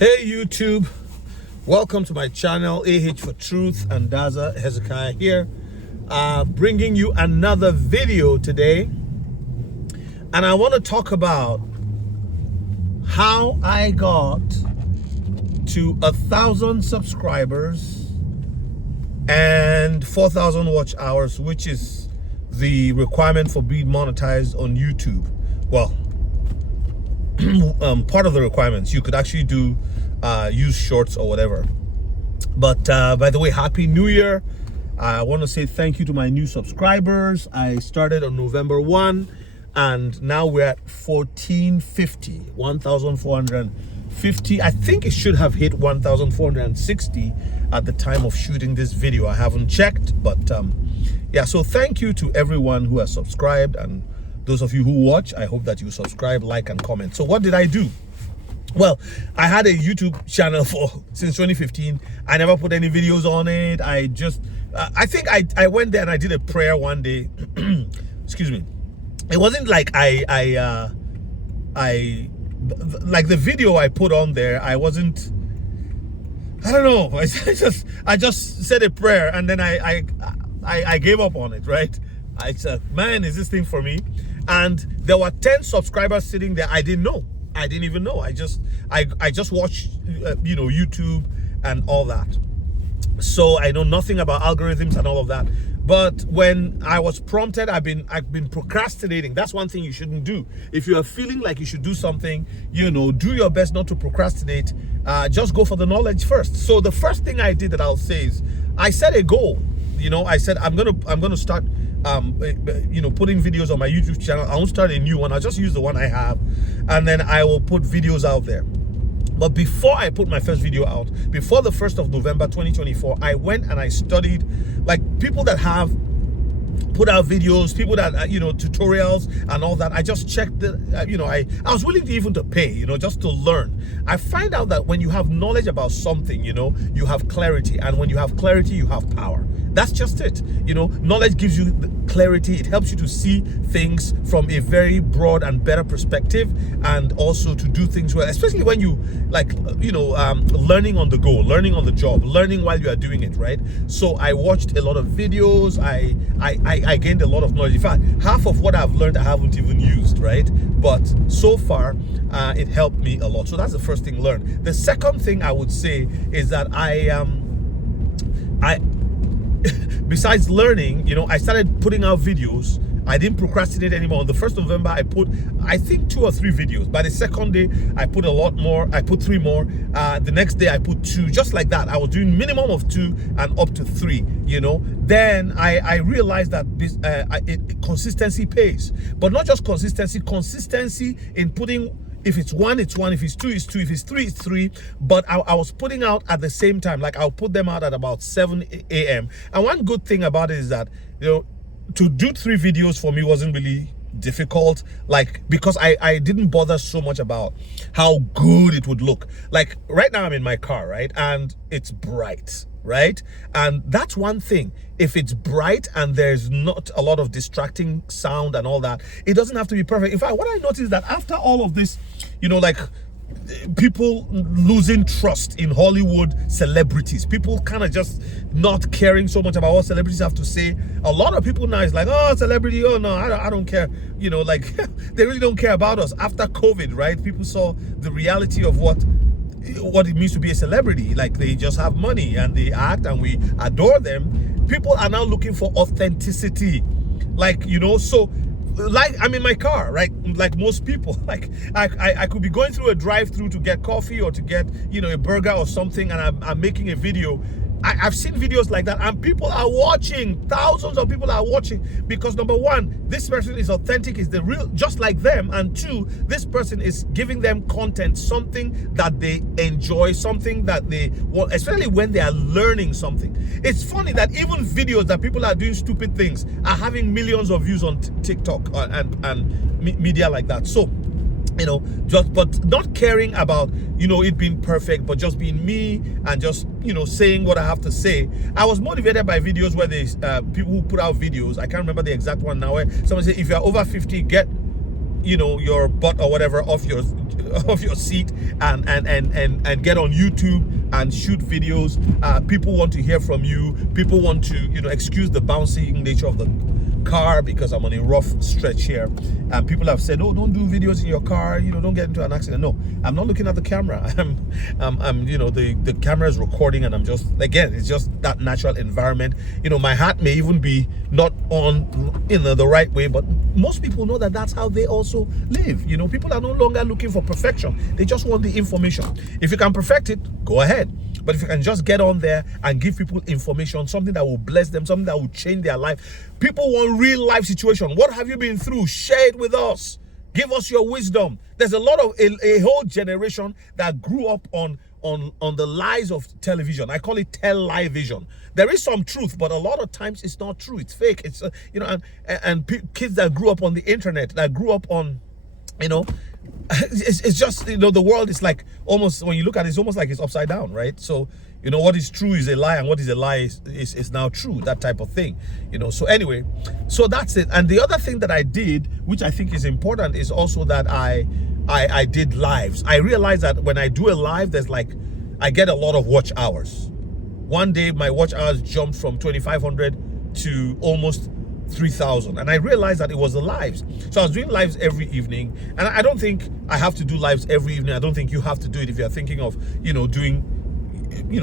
Hey YouTube, welcome to my channel AH for Truth and Daza Hezekiah here, bringing you another video today. And I want to talk about how I got to 1,000 subscribers and 4,000 watch hours, which is the requirement for being monetized on YouTube. Well, part of the requirements. You could actually do use shorts or whatever. But by the way, Happy New Year. I want to say thank you to my new subscribers. I started on November 1 and now we're at 1,450. I think it should have hit 1,460 at the time of shooting this video. I haven't checked, but yeah, so thank you to everyone who has subscribed, and those of you who watch, I hope that you subscribe, like, and comment. So what did I do? Well, I had a YouTube channel since 2015. I never put any videos on it. I just, I think I went there and I did a prayer one day. Excuse me. It wasn't like like the video I put on there, I wasn't, I don't know. I just said a prayer and then I gave up on it, right? I said, man, is this thing for me? And there were 10 subscribers sitting there. I didn't know. I didn't even know. I just watched YouTube and all that. So I know nothing about algorithms and all of that. But when I was prompted, I've been procrastinating. That's one thing you shouldn't do. If you are feeling like you should do something, do your best not to procrastinate. Just go for the knowledge first. So the first thing I did that I'll say is I set a goal. I said I'm gonna start putting videos on my YouTube channel. I won't start a new one. I'll just use the one I have, and then I will put videos out there. But before I put my first video out, before the 1st of November 2024, I went and I studied like people that have put out videos, people that tutorials and all that. I just checked the I was willing to even to pay, just to learn. I find out that when you have knowledge about something, you have clarity, and when you have clarity, you have power. That's just it. Knowledge gives you the clarity. It helps you to see things from a very broad and better perspective, and also to do things well, especially when you learning on the go, learning on the job, learning while you are doing it, right? So I watched a lot of videos. I gained a lot of knowledge. In fact, half of what I've learned I haven't even used, right? But so far, it helped me a lot. So that's the first thing learned. The second thing I would say is that besides learning, I started putting out videos. I didn't procrastinate anymore. On the 1st of November, I put, I think, 2 or 3 videos. By the second day, I put a lot more. I put 3 more. The next day, I put 2, just like that. I was doing minimum of 2 and up to 3, Then I realized that this consistency pays. But not just consistency in putting, if it's 1, it's 1. If it's 2, it's 2. If it's 3, it's 3. But I was putting out at the same time. Like I'll put them out at about 7 a.m. And one good thing about it is that, to do 3 videos for me wasn't really difficult, because I didn't bother so much about how good it would look. Like right now I'm in my car, right? And it's bright, right? And that's one thing. If it's bright and there's not a lot of distracting sound and all that, it doesn't have to be perfect. In fact, what I noticed is that after all of this, people losing trust in Hollywood celebrities, people kind of just not caring so much about what celebrities have to say. A lot of people now is like, oh, celebrity, oh no, I don't care. They really don't care about us. After COVID, right? People saw the reality of what it means to be a celebrity. Like they just have money and they act and we adore them. People are now looking for authenticity. So like I'm in my car, right? Like most people, like I could be going through a drive-through to get coffee or to get a burger or something, and I'm making a video. I've seen videos like that, and people are watching. Thousands of people are watching because, number one, this person is authentic, is the real, just like them, and 2, this person is giving them content, something that they enjoy, something that they want, especially when they are learning something. It's funny that even videos that people are doing stupid things are having millions of views on TikTok and media like that. So but not caring about it being perfect, but just being me and just saying what I have to say. I was motivated by videos where there's people who put out videos. I can't remember the exact one now, where someone said, if you're over 50, get your butt or whatever off your of your seat and get on YouTube and shoot videos. People want to hear from you. People want to, excuse the bouncing nature of the car because I'm on a rough stretch here, and people have said, oh, don't do videos in your car, don't get into an accident. No, I'm not looking at the camera. I'm the camera is recording, and I'm just, again, it's just that natural environment. My hat may even be not on in the right way, but most people know that that's how they also live. People are no longer looking for perfection. They just want the information. If you can perfect it, go ahead. But if you can just get on there and give people information, something that will bless them, something that will change their life. People want real life situation. What have you been through? Share it with us. Give us your wisdom. There's a lot of a whole generation that grew up on the lies of television. I call it television. There is some truth, but a lot of times it's not true. It's fake. It's kids that grew up on the internet, that grew up on, it's just, the world is like, almost, when you look at it, it's almost like it's upside down, right? So, what is true is a lie, and what is a lie is now true, that type of thing, So anyway, so that's it. And the other thing that I did, which I think is important, is also that I did lives. I realized that when I do a live, I get a lot of watch hours. One day, my watch hours jumped from 2,500 to almost 3,000, and I realized that it was the lives. So I was doing lives every evening, and I don't think I have to do lives every evening. I don't think you have to do it if you're thinking of doing,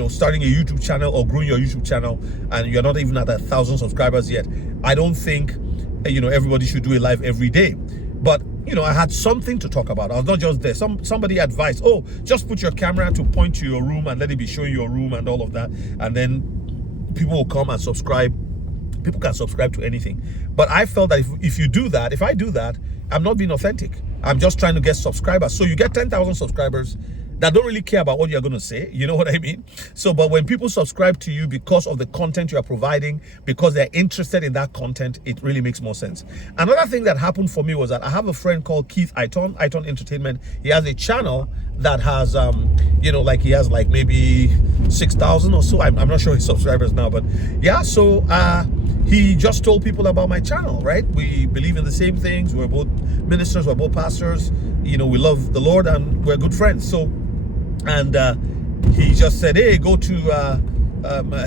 starting a YouTube channel or growing your YouTube channel and you're not even at 1,000 subscribers yet. I don't think everybody should do a live every day, but I had something to talk about. I was not just there. Somebody advised, oh, just put your camera to point to your room and let it be showing your room and all of that, and then people will come and subscribe. People can subscribe to anything. But I felt that if I do that, I'm not being authentic. I'm just trying to get subscribers. So you get 10,000 subscribers that don't really care about what you're going to say. You know what I mean? So, but when people subscribe to you because of the content you are providing, because they're interested in that content, it really makes more sense. Another thing that happened for me was that I have a friend called Keith Iton Entertainment. He has a channel that has, he has like maybe 6,000 or so. I'm not sure his subscribers now, but yeah, so, he just told people about my channel, right? We believe in the same things. We're both ministers, we're both pastors. We love the Lord and we're good friends. So, and he just said, hey, go to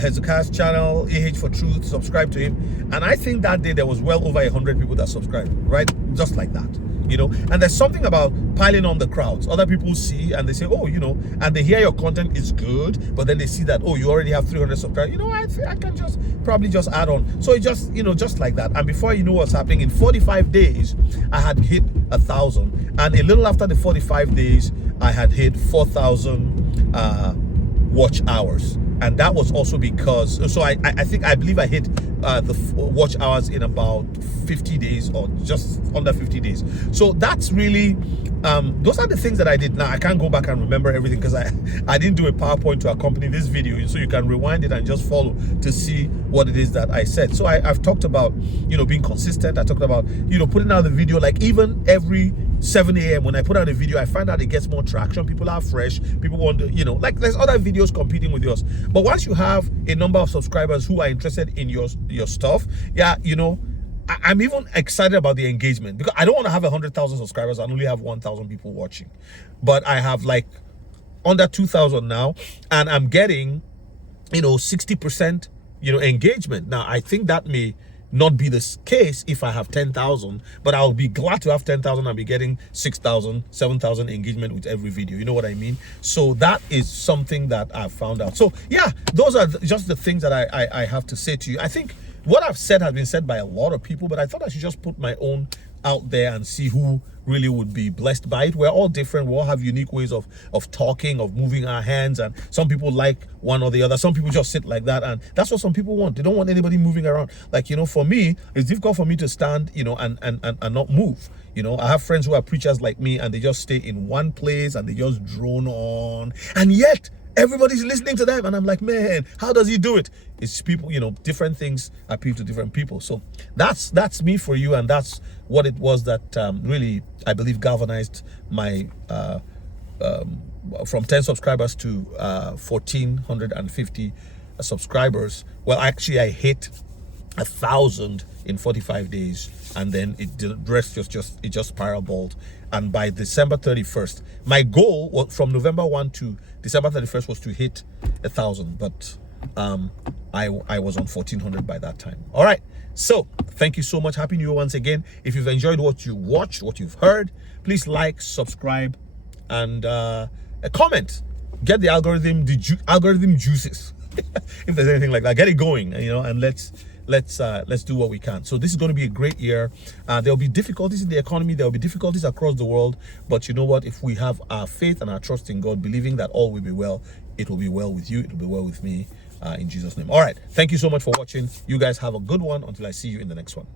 Hezekiah's channel, AH for Truth, subscribe to him. And I think that day there was well over 100 people that subscribed, right? Just like that. And there's something about piling on the crowds. Other people see and they say, oh, and they hear your content is good, but then they see that, oh, you already have 300 subscribers. I can probably just add on. So it just, just like that. And before you know what's happening, in 45 days, I had hit 1,000. And a little after the 45 days, I had hit 4,000 watch hours. And that was also because, so I believe I hit the watch hours in about 50 days or just under 50 days. So that's really, those are the things that I did. Now I can't go back and remember everything because I didn't do a PowerPoint to accompany this video. So you can rewind it and just follow to see what it is that I said. So I've talked about, being consistent. I talked about, putting out the video, like even every 7 a.m. when I put out a video, I find out it gets more traction. People are fresh. People want to, like there's other videos competing with yours. But once you have a number of subscribers who are interested in your stuff, yeah, I'm even excited about the engagement because I don't want to have 100,000 subscribers and only have 1,000 people watching. But I have like under 2,000 now, and I'm getting, 60%, engagement. Now, I think that may not be the case if I have 10,000, but I'll be glad to have 10,000 and be getting 6,000, 7,000 engagement with every video. You know what I mean? So that is something that I've found out. So yeah, those are just the things that I have to say to you. I think what I've said has been said by a lot of people, but I thought I should just put my own out there and see who really would be blessed by it. We're all different. We all have unique ways of talking, of moving our hands, and some people like one or the other. Some people just sit like that, and that's what some people want. They don't want anybody moving around. Like, for me, it's difficult for me to stand, and not move. I have friends who are preachers like me, and they just stay in one place and they just drone on, and yet everybody's listening to them, and I'm like, man, how does he do it? It's people, different things appeal to different people. So that's me for you, and that's what it was that really, I believe, galvanized my from 10 subscribers to 1,450 subscribers. Well, actually, I hit 1,000 in 45 days, and then the rest just spiraled. And by December 31st, my goal was from November 1 to December 31st was to hit 1,000, but I was on 1,400 by that time. All right, so thank you so much. Happy New Year once again. If you've enjoyed what you watched, what you've heard, please like, subscribe, and comment. Get the algorithm juices. If there's anything like that, get it going, and let's do what we can. So this is going to be a great year. There'll be difficulties in the economy, there'll be difficulties across the world, but you know what? If we have our faith and our trust in God, believing that all will be well, it will be well with you, it will be well with me, in Jesus' name. All right, thank you so much for watching. You guys have a good one until I see you in the next one.